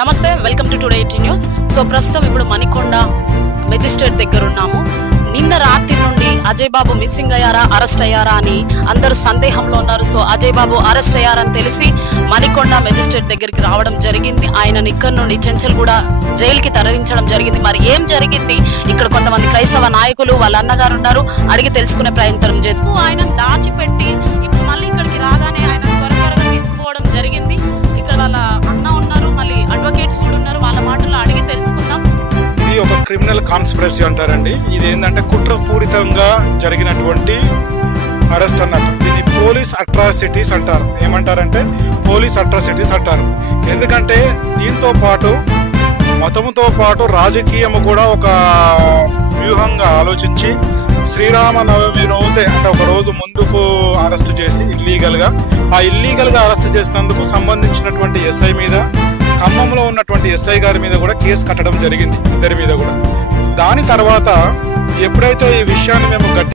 నమస్తే, welcome to today 18 news. So ప్రస్తుతం ఇప్పుడు మణికొండ మెజిస్ట్రేట్ దగ్గర ఉన్నాము. నిన్న రాత్రి నుండి అజయ్ బాబు మిస్సింగ్ అయ్యారా, అరెస్ట్ అయ్యారా అని అందరూ సందేహంలో ఉన్నారు. సో అజయ్ బాబు అరెస్ట్ అయ్యారని తెలిసి మణికొండ మెజిస్ట్రేట్ దగ్గరికి రావడం జరిగింది. ఆయనను ఇక్కడ నుండి చెంచల్గూడ జైలుకి తరలించడం జరిగింది. మరి ఏం జరిగింది, ఇక్కడ కొంతమంది క్రైస్తవ నాయకులు వాళ్ళ అన్నగారు ఉన్నారు, అడిగి తెలుసుకునే ప్రయత్నం చేద్దాం. ఆయన దాచిపెట్టి ఇప్పుడు మళ్ళీ ఇక్కడికి రాగానే ఆయన త్వరగా తీసుకుపోవడం జరిగింది. ఇక్కడ వాళ్ళ అన్న ఉన్నారు, మళ్ళీ అడ్వకేట్స్ కూడా ఉన్నారు, వాళ్ళ మాటల్లో అడిగి తెలుసుకుందాం. ఇది ఒక క్రిమినల్ కాన్స్పిరసీ అంటారండి. ఇది ఏంటంటే కుట్రపూరితంగా జరిగినటువంటి అరెస్ట్ అన్నట్టు. దీన్ని పోలీస్ అట్రాసిటీస్ అంటారు. ఏమంటారంటే పోలీస్ అట్రాసిటీస్ అంటారు. ఎందుకంటే దీంతో పాటు మతముతో పాటు రాజకీయము కూడా ఒక వ్యూహంగా ఆలోచించి శ్రీరామనవమి రోజే అంటే ఒక రోజు ముందుకు అరెస్ట్ చేసి ఇల్లీగల్గా అరెస్ట్ చేసినందుకు సంబంధించినటువంటి ఎస్ఐ మీద, ఖమ్మంలో ఉన్నటువంటి ఎస్ఐ గారి మీద కూడా కేసు కట్టడం జరిగింది, ఇద్దరి మీద కూడా. దాని తర్వాత ఎప్పుడైతే ఈ విషయాన్ని మేము